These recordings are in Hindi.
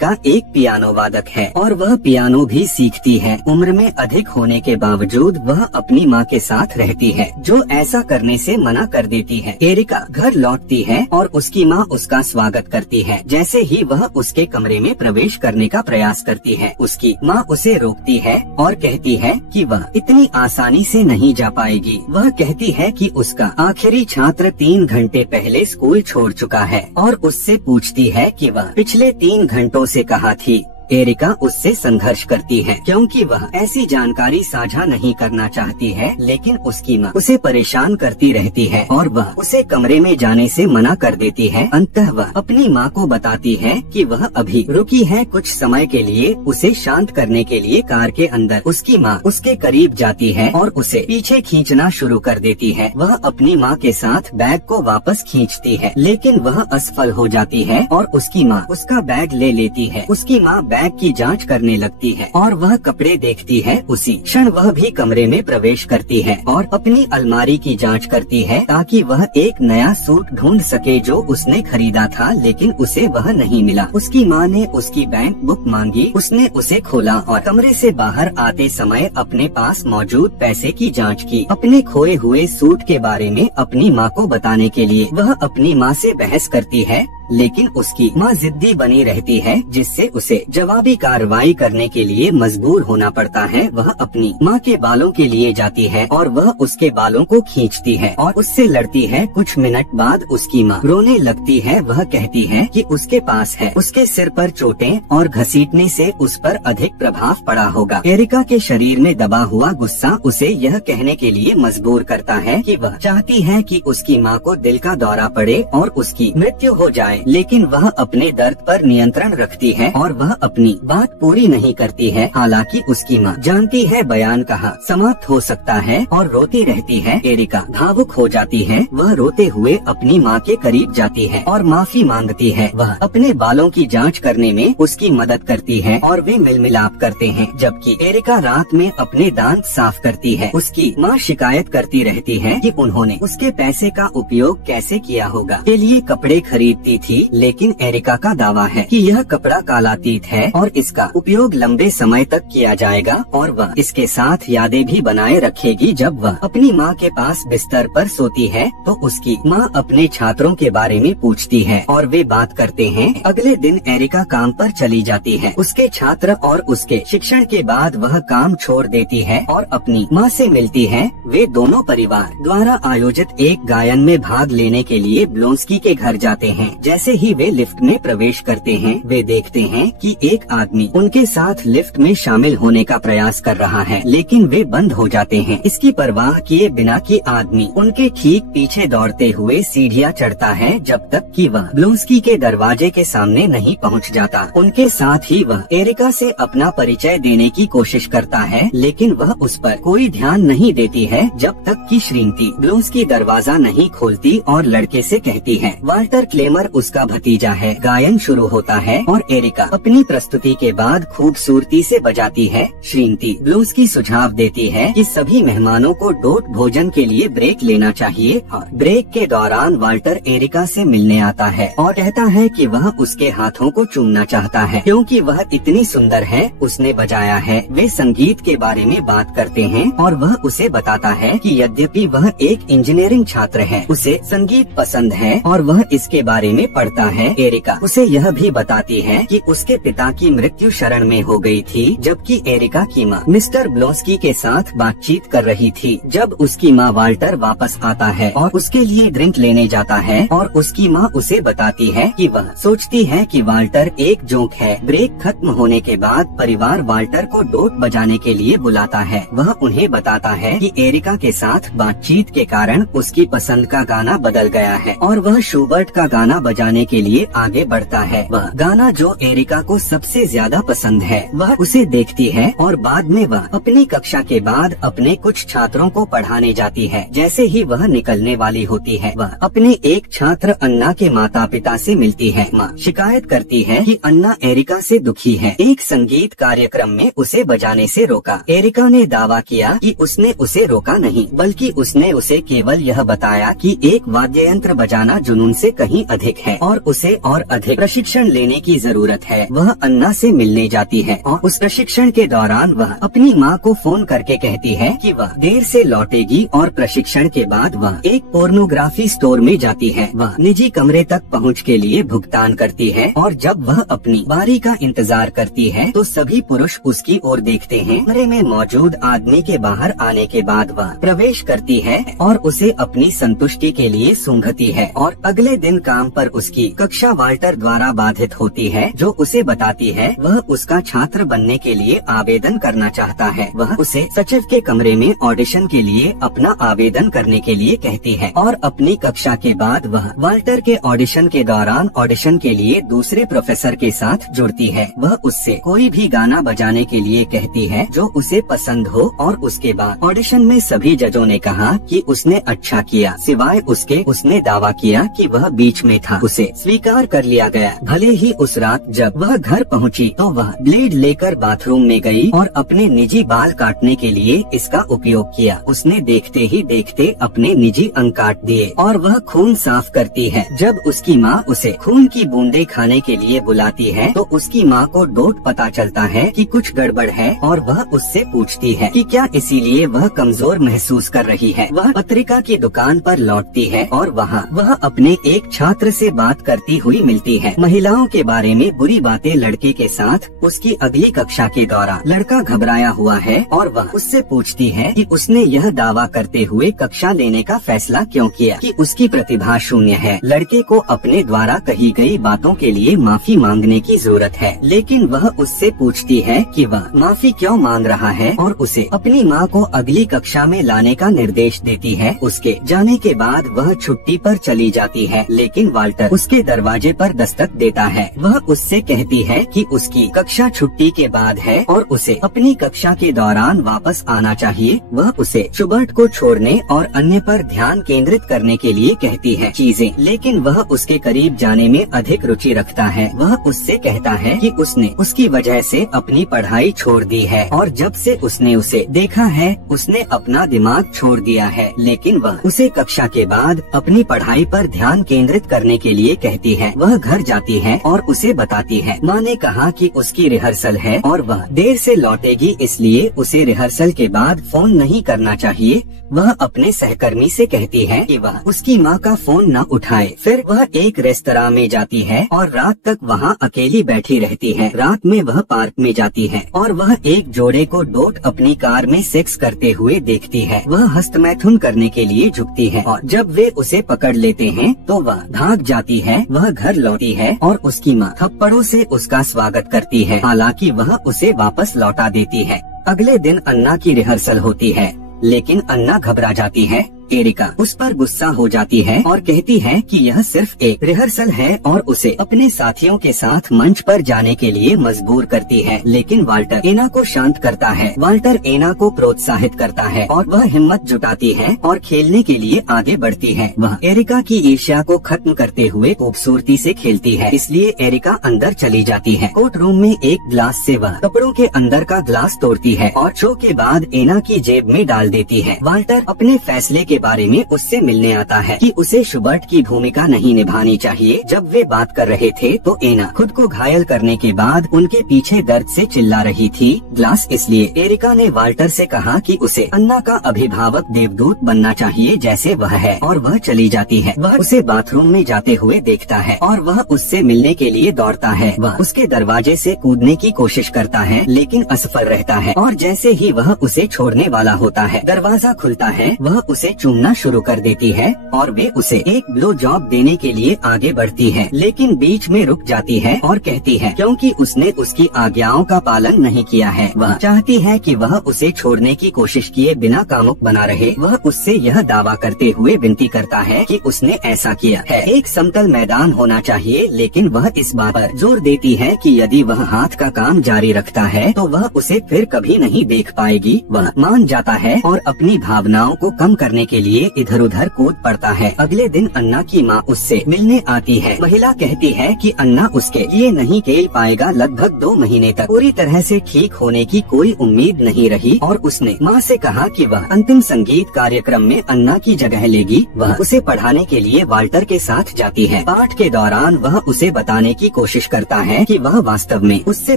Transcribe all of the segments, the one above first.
का एक पियानो वादक है और वह पियानो भी सीखती है। उम्र में अधिक होने के बावजूद वह अपनी माँ के साथ रहती है, जो ऐसा करने से मना कर देती है। एरिका घर लौटती है और उसकी माँ उसका स्वागत करती है। जैसे ही वह उसके कमरे में प्रवेश करने का प्रयास करती है, उसकी माँ उसे रोकती है और कहती है कि वह इतनी आसानी से नहीं जा पाएगी। वह कहती है कि उसका आखिरी छात्र 3 घंटे पहले स्कूल छोड़ चुका है और उससे पूछती है कि वह पिछले 3 घंटों से कहाँ थी। एरिका उससे संघर्ष करती है क्योंकि वह ऐसी जानकारी साझा नहीं करना चाहती है, लेकिन उसकी माँ उसे परेशान करती रहती है और वह उसे कमरे में जाने से मना कर देती है। अंततः वह अपनी माँ को बताती है कि वह अभी रुकी है कुछ समय के लिए। उसे शांत करने के लिए कार के अंदर उसकी माँ उसके करीब जाती है और उसे पीछे खींचना शुरू कर देती है। वह अपनी माँ के साथ बैग को वापस खींचती है, लेकिन वह असफल हो जाती है और उसकी माँ उसका बैग ले लेती है। उसकी माँ बैग की जांच करने लगती है और वह कपड़े देखती है। उसी क्षण वह भी कमरे में प्रवेश करती है और अपनी अलमारी की जांच करती है ताकि वह एक नया सूट ढूंढ सके जो उसने खरीदा था, लेकिन उसे वह नहीं मिला। उसकी माँ ने उसकी बैंक बुक मांगी, उसने उसे खोला और कमरे से बाहर आते समय अपने पास मौजूद पैसे की जांच की। अपने खोए हुए सूट के बारे में अपनी माँ को बताने के लिए वह अपनी माँ से बहस करती है, लेकिन उसकी माँ जिद्दी बनी रहती है, जिससे उसे जवाबी कार्रवाई करने के लिए मजबूर होना पड़ता है। वह अपनी माँ के बालों के लिए जाती है और वह उसके बालों को खींचती है और उससे लड़ती है। कुछ मिनट बाद उसकी माँ रोने लगती है। वह कहती है कि उसके पास है, उसके सिर पर चोटें और घसीटने से उस पर अधिक प्रभाव पड़ा होगा। एरिका के शरीर में दबा हुआ गुस्सा उसे यह कहने के लिए मजबूर करता है कि वह चाहती है कि उसकी माँ को दिल का दौरा पड़े और उसकी मृत्यु हो जाए, लेकिन वह अपने दर्द पर नियंत्रण रखती है और वह अपनी बात पूरी नहीं करती है। हालांकि उसकी माँ जानती है बयान कहाँ समाप्त हो सकता है और रोती रहती है। एरिका भावुक हो जाती है। वह रोते हुए अपनी माँ के करीब जाती है और माफी मांगती है। वह अपने बालों की जांच करने में उसकी मदद करती है और वे मिल मिलाप करते हैं, जबकि एरिका रात में अपने दांत साफ करती है। उसकी माँ शिकायत करती रहती है कि उन्होंने उसके पैसे का उपयोग कैसे किया होगा। के लिए कपड़े खरीदती थी, लेकिन एरिका का दावा है कि यह कपड़ा कालातीत है और इसका उपयोग लंबे समय तक किया जाएगा और वह इसके साथ यादें भी बनाए रखेगी। जब वह अपनी माँ के पास बिस्तर पर सोती है तो उसकी माँ अपने छात्रों के बारे में पूछती है और वे बात करते हैं। अगले दिन एरिका काम पर चली जाती है। उसके छात्र और उसके शिक्षण के बाद वह काम छोड़ देती है और अपनी माँ से मिलती है। वे दोनों परिवार द्वारा आयोजित एक गायन में भाग लेने के लिए ब्लोंस्की के घर जाते हैं। जैसे ही वे लिफ्ट में प्रवेश करते हैं, वे देखते हैं कि एक आदमी उनके साथ लिफ्ट में शामिल होने का प्रयास कर रहा है, लेकिन वे बंद हो जाते हैं। इसकी परवाह किए बिना कि आदमी उनके ठीक पीछे दौड़ते हुए सीढ़ियाँ चढ़ता है जब तक कि वह ब्लोंस्की के दरवाजे के सामने नहीं पहुंच जाता। उनके साथ ही वह एरिका से अपना परिचय देने की कोशिश करता है, लेकिन वह उस पर कोई ध्यान नहीं देती है जब तक कि श्रीमती ब्लोंस्की दरवाजा नहीं खोलती और लड़के से कहती है। वाल्टर क्लेमर उसका भतीजा है। गायन शुरू होता है और एरिका अपनी प्रस्तुति के बाद खूबसूरती से बजाती है। श्रीमती ब्लोंस्की सुझाव देती है कि सभी मेहमानों को डोट भोजन के लिए ब्रेक लेना चाहिए और ब्रेक के दौरान वाल्टर एरिका से मिलने आता है और कहता है कि वह उसके हाथों को चूमना चाहता है क्योंकि वह इतनी सुंदर है, उसने बजाया है। वे संगीत के बारे में बात करते हैं और वह उसे बताता है कि यद्यपि वह एक इंजीनियरिंग छात्र है, उसे संगीत पसंद है और वह इसके बारे में पढ़ता है। एरिका उसे यह भी बताती है कि उसके पिता की मृत्यु शरण में हो गई थी, जबकि एरिका की माँ मिस्टर ब्लोंस्की के साथ बातचीत कर रही थी। जब उसकी माँ वाल्टर वापस आता है और उसके लिए ड्रिंक लेने जाता है और उसकी माँ उसे बताती है कि वह सोचती है कि वाल्टर एक जोक है। ब्रेक खत्म होने के बाद परिवार वाल्टर को डोट बजाने के लिए बुलाता है। वह उन्हें बताता है कि एरिका के साथ बातचीत के कारण उसकी पसंद का गाना बदल गया है और वह शूबर्ट का गाना बजाने के लिए आगे बढ़ता है। वह गाना जो एरिका को सबसे ज्यादा पसंद है। वह उसे देखती है और बाद में वह अपनी कक्षा के बाद अपने कुछ छात्रों को पढ़ाने जाती है। जैसे ही वह निकलने वाली होती है, वह अपने एक छात्र अन्ना के माता पिता से मिलती है। माँ शिकायत करती है कि अन्ना एरिका से दुखी है। एक संगीत कार्यक्रम में उसे बजाने से रोका। एरिका ने दावा किया कि उसने उसे रोका नहीं, बल्कि उसने उसे केवल यह बताया कि एक वाद्य यंत्र बजाना जुनून से कहीं अधिक है और उसे और अधिक प्रशिक्षण लेने की जरूरत है। वह अन्ना से मिलने जाती है और उस प्रशिक्षण के दौरान वह अपनी माँ को फोन करके कहती है कि वह देर से लौटेगी और प्रशिक्षण के बाद वह एक पोर्नोग्राफी स्टोर में जाती है। वह निजी कमरे तक पहुँच के लिए भुगतान करती है और जब वह अपनी बारी का इंतजार करती है तो सभी पुरुष उसकी ओर देखते हैं। कमरे में मौजूद आदमी के बाहर आने के बाद वह प्रवेश करती है और उसे अपनी संतुष्टि के लिए सूंघती है और अगले दिन काम पर उसकी कक्षा वाल्टर द्वारा बाधित होती है, जो उसे बताती है वह उसका छात्र बनने के लिए आवेदन करना चाहता है। वह उसे सचिव के कमरे में ऑडिशन के लिए अपना आवेदन करने के लिए कहती है और अपनी कक्षा के बाद वह वाल्टर के ऑडिशन के दौरान ऑडिशन के लिए दूसरे प्रोफेसर के साथ जुड़ती है। वह उससे कोई भी गाना बजाने के लिए कहती है जो उसे पसंद हो और उसके बाद ऑडिशन में सभी जजों ने कहा कि उसने अच्छा किया, सिवाय उसके उसने दावा किया कि वह बीच में था। उसे स्वीकार कर लिया गया। भले ही उस रात जब वह घर पहुंची तो वह ब्लेड लेकर बाथरूम में गई और अपने निजी बाल काटने के लिए इसका उपयोग किया। उसने देखते ही देखते अपने निजी अंग काट दिए और वह खून साफ करती है। जब उसकी माँ उसे खून की बूंदे खाने के लिए बुलाती है तो उसकी माँ को डोट पता चलता है कि कुछ गड़बड़ है और वह उससे पूछती है कि क्या इसीलिए वह कमजोर महसूस कर रही है। वह पत्रिका की दुकान पर लौटती है और वहाँ वह अपने एक छात्र से बात करती हुई मिलती है। महिलाओं के बारे में बुरी बातें लड़के के साथ उसकी अगली कक्षा के दौरान। लड़का घबराया हुआ है और वह उससे पूछती है कि उसने यह दावा करते हुए कक्षा लेने का फैसला क्यों किया कि उसकी प्रतिभा शून्य है। लड़के को अपने द्वारा कही गई बातों के लिए माफी मांगने की जरूरत है, लेकिन वह उससे पूछती है कि वह माफी क्यों मांग रहा है और उसे अपनी माँ को अगली कक्षा में लाने का निर्देश देती है। उसके जाने के बाद वह छुट्टी पर चली जाती है, लेकिन वाल्टर उसके दरवाजे पर दस्तक देता है। वह उससे कहती है कि उसकी कक्षा छुट्टी के बाद है और उसे अपनी कक्षा के दौरान वापस आना चाहिए। वह उसे शुबर्ट को छोड़ने और अन्य पर ध्यान केंद्रित करने के लिए कहती है चीजें, लेकिन वह उसके करीब जाने में अधिक रुचि रखता है। वह उससे कहता है कि उसने उसकी वजह से अपनी पढ़ाई छोड़ दी है और जब से उसने उसे देखा है उसने अपना दिमाग छोड़ दिया है, लेकिन वह उसे कक्षा के बाद अपनी पढ़ाई पर ध्यान केंद्रित करने के लिए कहती है। वह घर जाती है और उसे बताती है माँ ने कहा कि उसकी रिहर्सल है और वह देर से लौटेगी, इसलिए उसे रिहर्सल के बाद फोन नहीं करना चाहिए। वह अपने सहकर्मी से कहती है कि वह उसकी माँ का फोन न उठाए। फिर वह एक रेस्तरां में जाती है और रात तक वहाँ अकेली बैठी रहती है। रात में वह पार्क में जाती है और वह एक जोड़े को डोट अपनी कार में सेक्स करते हुए देखती है। वह हस्तमैथुन करने के लिए झुकती है और जब वे उसे पकड़ लेते हैं तो वह भाग जाती है। वह घर लौटी है और उसकी माँ थप्पड़ों से उसका स्वागत करती है, हालांकि वह उसे वापस लौटा देती है। अगले दिन अन्ना की रिहर्सल होती है, लेकिन अन्ना घबरा जाती है। एरिका उस पर गुस्सा हो जाती है और कहती है कि यह सिर्फ एक रिहर्सल है और उसे अपने साथियों के साथ मंच पर जाने के लिए मजबूर करती है, लेकिन वाल्टर एना को शांत करता है। वाल्टर एना को प्रोत्साहित करता है और वह हिम्मत जुटाती है और खेलने के लिए आगे बढ़ती है। वह एरिका की ईर्ष्या को खत्म करते हुए खूबसूरती से खेलती है, इसलिए एरिका अंदर चली जाती है। कोर्ट रूम में एक ग्लास से वह कपड़ों के अंदर का ग्लास तोड़ती है और शो के बाद एना की जेब में डाल देती है। वाल्टर अपने फैसले के बारे में उससे मिलने आता है कि उसे शुबर्ट की भूमिका नहीं निभानी चाहिए। जब वे बात कर रहे थे तो एना खुद को घायल करने के बाद उनके पीछे दर्द से चिल्ला रही थी। ग्लास इसलिए एरिका ने वाल्टर से कहा कि उसे अन्ना का अभिभावक देवदूत बनना चाहिए जैसे वह है, और वह चली जाती है। वह उसे बाथरूम में जाते हुए देखता है और वह उससे मिलने के लिए दौड़ता है। वह उसके दरवाजे से कूदने की कोशिश करता है लेकिन असफल रहता है और जैसे ही वह उसे छोड़ने वाला होता है दरवाजा खुलता है। वह उसे चूमना शुरू कर देती है और वे उसे एक ब्लो जॉब देने के लिए आगे बढ़ती है, लेकिन बीच में रुक जाती है और कहती है क्योंकि उसने उसकी आज्ञाओं का पालन नहीं किया है। वह चाहती है कि वह उसे छोड़ने की कोशिश किए बिना कामुक बना रहे। वह उससे यह दावा करते हुए विनती करता है कि उसने ऐसा किया है। एक समतल मैदान होना चाहिए, लेकिन वह इस बात पर जोर देती है कि यदि वह हाथ का काम जारी रखता है तो वह उसे फिर कभी नहीं देख पाएगी। वह मान जाता है और अपनी भावनाओं को कम करने के लिए इधर उधर कूद पड़ता है। अगले दिन अन्ना की माँ उससे मिलने आती है। महिला कहती है कि अन्ना उसके लिए नहीं खेल पाएगा। लगभग 2 महीने तक पूरी तरह से ठीक होने की कोई उम्मीद नहीं रही और उसने माँ से कहा कि वह अंतिम संगीत कार्यक्रम में अन्ना की जगह लेगी। वह उसे पढ़ाने के लिए वाल्टर के साथ जाती है। पाठ के दौरान वह उसे बताने की कोशिश करता है कि वह वास्तव में उससे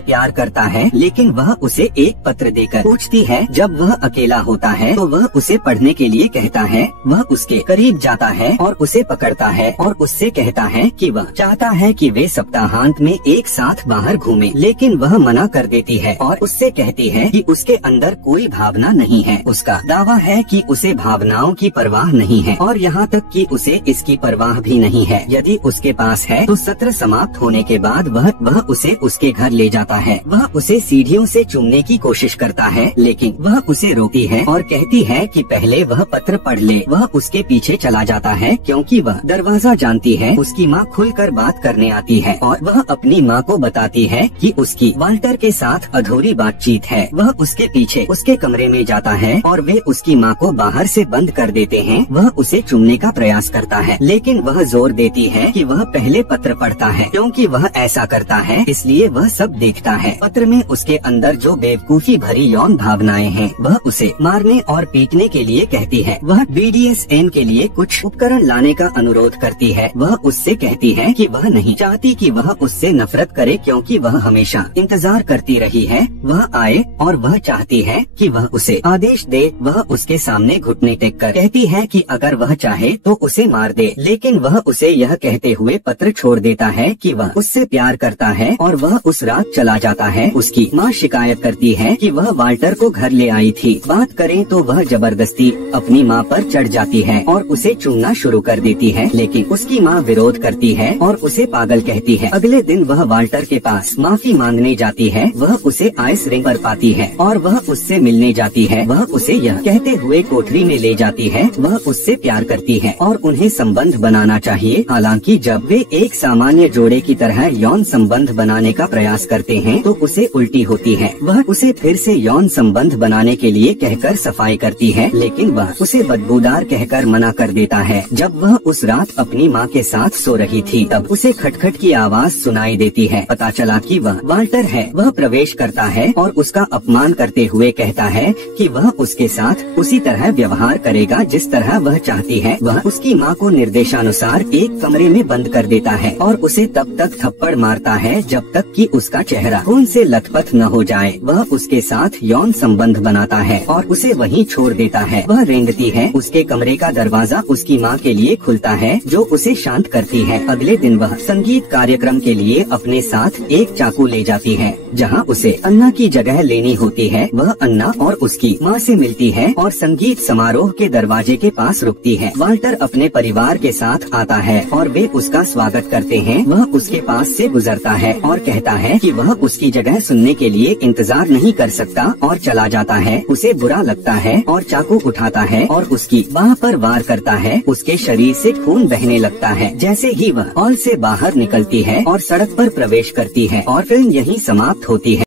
प्यार करता है, लेकिन वह उसे एक पत्र देकर पूछती है। जब वह अकेला होता है तो वह उसे पढ़ने के लिए कहता है। वह उसके करीब जाता है और उसे पकड़ता है और उससे कहता है कि वह चाहता है कि वे सप्ताहांत में एक साथ बाहर घूमें, लेकिन वह मना कर देती है और उससे कहती है कि उसके अंदर कोई भावना नहीं है। उसका दावा है कि उसे भावनाओं की परवाह नहीं है और यहाँ तक कि उसे इसकी परवाह भी नहीं है। यदि उसके पास है तो सत्र समाप्त होने के बाद वह उसे उसके घर ले जाता है। वह उसे सीढ़ियों से चूमने की कोशिश करता है, लेकिन वह उसे रोकती है और कहती है कि पहले वह पत्र पढ़ ले। वह उसके पीछे चला जाता है क्योंकि वह दरवाजा जानती है। उसकी माँ खुलकर बात करने आती है और वह अपनी माँ को बताती है कि उसकी वाल्टर के साथ अधूरी बातचीत है। वह उसके पीछे उसके कमरे में जाता है और वे उसकी माँ को बाहर से बंद कर देते हैं। वह उसे चूमने का प्रयास करता है, लेकिन वह जोर देती है कि वह पहले पत्र पढ़ता है। क्योंकि वह ऐसा करता है इसलिए वह सब देखता है। पत्र में उसके अंदर जो बेवकूफी भरी यौन भावनाएं हैं, वह उसे मारने और पीटने के लिए कहती है। वह BDSM के लिए कुछ उपकरण लाने का अनुरोध करती है। वह उससे कहती है कि वह नहीं चाहती कि वह उससे नफरत करे, क्योंकि वह हमेशा इंतजार करती रही है वह आए, और वह चाहती है कि वह उसे आदेश दे। वह उसके सामने घुटने टेक कर कहती है कि अगर वह चाहे तो उसे मार दे, लेकिन वह उसे यह कहते हुए पत्र छोड़ देता है कि वह उससे प्यार करता है और वह उस रात चला जाता है। उसकी माँ शिकायत करती है कि वह वाल्टर को घर ले आई थी। बात करें तो वह जबरदस्ती अपनी माँ पर चढ़ जाती है और उसे चूमना शुरू कर देती है, लेकिन उसकी माँ विरोध करती है और उसे पागल कहती है। अगले दिन वह वाल्टर के पास माफी मांगने जाती है। वह उसे आइस रिंग पर पाती है और वह उससे मिलने जाती है। वह उसे यह कहते हुए कोठरी में ले जाती है वह उससे प्यार करती है और उन्हें संबंध बनाना चाहिए। हालांकि जब वे एक सामान्य जोड़े की तरह यौन संबंध बनाने का प्रयास करते हैं तो उसे उल्टी होती है। वह उसे फिर से यौन संबंध बनाने के लिए कहकर सफाई करती है, लेकिन वह उसे बदबूदार कहकर मना कर देता है। जब वह उस रात अपनी माँ के साथ सो रही थी तब उसे खटखट की आवाज सुनाई देती है। पता चला कि वह वाल्टर है। वह प्रवेश करता है और उसका अपमान करते हुए कहता है कि वह उसके साथ उसी तरह व्यवहार करेगा जिस तरह वह चाहती है। वह उसकी माँ को निर्देशानुसार एक कमरे में बंद कर देता है और उसे तब तक थप्पड़ मारता है जब तक कि उसका चेहरा खून से लथपथ न हो जाए। वह उसके साथ यौन संबंध बनाता है और उसे वहीं छोड़ देता है। वह रेंगती है। उसके कमरे का दरवाजा उसकी माँ के लिए खुलता है जो उसे शांत करती है। अगले दिन वह संगीत कार्यक्रम के लिए अपने साथ एक चाकू ले जाती है जहाँ उसे अन्ना की जगह लेनी होती है। वह अन्ना और उसकी माँ से मिलती है और संगीत समारोह के दरवाजे के पास रुकती है। वाल्टर अपने परिवार के साथ आता है और वे उसका स्वागत करते हैं। वह उसके पास से गुजरता है और कहता है कि वह उसकी जगह सुनने के लिए इंतजार नहीं कर सकता और चला जाता है। उसे बुरा लगता है और चाकू उठाता है और उसकी बाह पर वार करता है। उसके शरीर से खून बहने लगता है। जैसे ही वह हॉल से बाहर निकलती है और सड़क पर प्रवेश करती है और फिल्म यहीं समाप्त होती है।